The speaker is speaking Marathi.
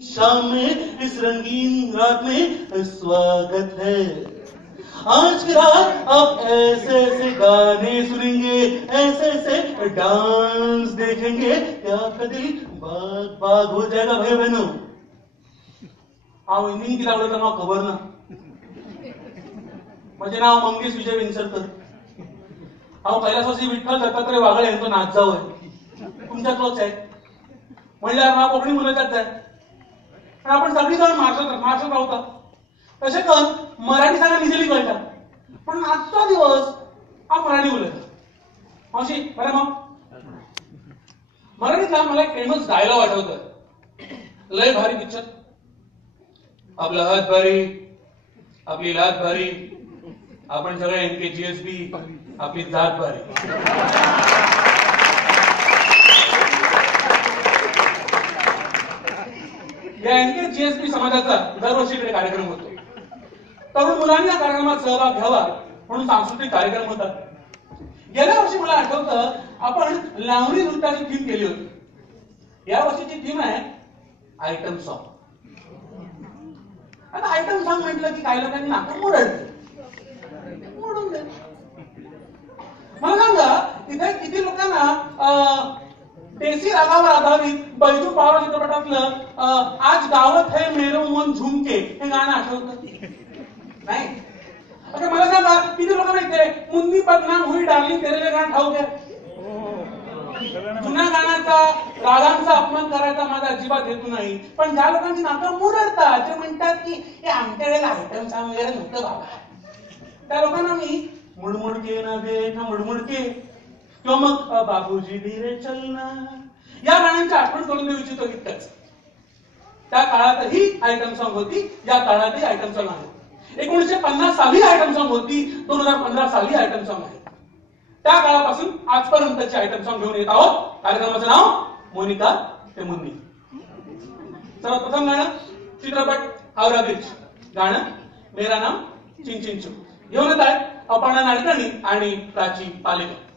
शाम में इस रंगीन रात में स्वागत है। आज की रात आप ऐसे ऐसे गाने सुनेंगे, ऐसे ऐसे डांस देखेंगे कि आपका दिल बाग बाग हो जाएगा। भाई बहनों, हांव हिंदीन कितें उलयता म्हाका खबर ना। म्हजें नांव मंगेश विजय विंगसरकर। हांव कैलासवासी विठ्ठल दत्तात्रय वागळे हांचो नात जावय तुमच्यातलोच आहे। म्हणल्यार म्हाका कोंकणी उलयतात जाय आणि आपण सगळी जण महाराष्ट्रात रावता तशें करून मराठी सगळ्यांक इजिली कळटा, पण आजचो दिवस हांव मराठी उलयता। मावशी बरें मग मराठीतला मला एक फेमस डायलॉग आठवतोय, लय भारी पिक्चर। आपला हात भारी, आपली लात भारी, आपण सगळे NKGSB, आपली जात भारी। या NKGSB समाजाचा दरवर्षीकडे कार्यक्रम होतो। तरुण मुलांनी या कार्यक्रमात सहभाग घ्यावा म्हणून सांस्कृतिक कार्यक्रम होतात। गेल्या वर्षी मला आठवतं आपण लावणी नृत्याची थीम केली होती। या वर्षीची थीम आहे आयटम सॉन्ग। आता आयटम सॉन्ग म्हटलं की काही लोकांनी नाक मोडते। मला सांगा तिथे किती लोकांना देसी रागावर आधारित बैजू पावरा चित्रपटातलं आज गावत है मेरो मन झुमके हे गाणं आठवतं नाही? आता मला सांगा किती लोकांना इथे मुन्नी बदनाम हुई डार्लिंग तेरे गाणं ठाऊक आहे? जुन्या गाण्याचा रागांचा अपमान करायचा माझा अजिबात हेतू नाही, पण ज्या लोकांची नातं मुरडतात ते म्हणतात की हे आमच्या वेळेला आयटम सॉन्ग वगैरे नव्हतं बाबा, त्या लोकांना मी मुडमुडके ना देखा मुडमुडके किंवा मग बाबूजी धीरे चलना या गाण्यांची आठवण करून देऊ इच्छितो इतकंच। त्या काळातही आयटम सॉन्ग होती, या काळातही आयटम सॉन्ग आहे। 1950 साली आयटम सॉन्ग होती, 2015 साली आयटम सॉन्ग आहे। त्या काळापासून आजपर्यंतचे आयटम सॉन्ग घेऊन येत आहोत। कार्यक्रमाचं नाव मोनिका ते मुन्नी। सर्वप्रथम गाणं चित्रपट हावरा ब्रिज, गाणं मेरा नाम चिंचिंचू घेऊन येत आहेत अपर्णा नाडकर्णी आणि प्राची पालेकर।